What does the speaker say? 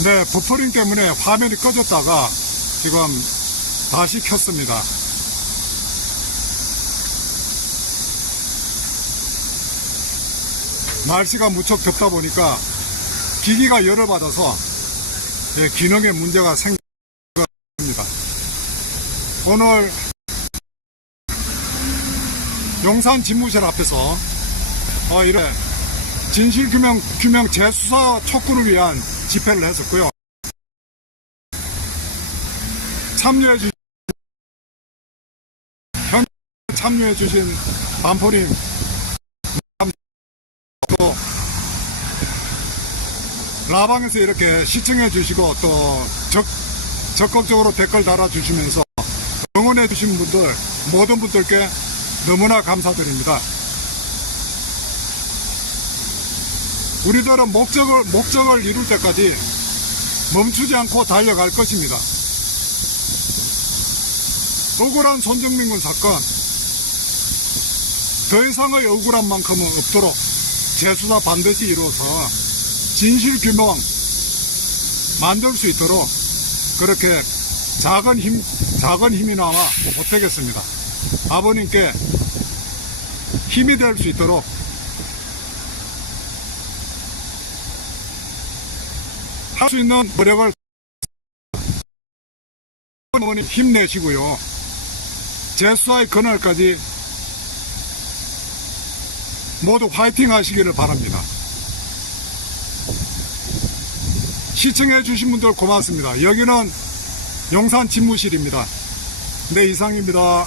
네, 버퍼링 때문에 화면이 꺼졌다가 지금 다시 켰습니다. 날씨가 무척 덥다 보니까 기기가 열을 받아서 예, 기능에 문제가 생깁니다. 오늘 용산 집무실 앞에서 어, 이래 진실 규명 규명 재수사 촉구를 위한 집회를 했었고요. 참여해 주신 현 참여해 주신 반포님 또 라방에서 이렇게 시청해 주시고 또 적, 적극적으로 댓글 달아 주시면서 응원해 주신 분들 모든 분들께 너무나 감사드립니다. 우리들은 목적을 목적을 이룰 때까지 멈추지 않고 달려갈 것입니다. 억울한 손정민군 사건 더 이상의 억울한 만큼은 없도록 재수사 반드시 이루어서 진실 규명 만들 수 있도록 그렇게 작은 힘 작은 힘이나마 못되겠습니다. 아버님께 힘이 될 수 있도록 할 수 있는 노력을 어머니 힘내시고요. 재수사의 그날까지 모두 화이팅 하시기를 바랍니다. 시청해 주신 분들 고맙습니다. 여기는 용산 집무실입니다. 네, 이상입니다.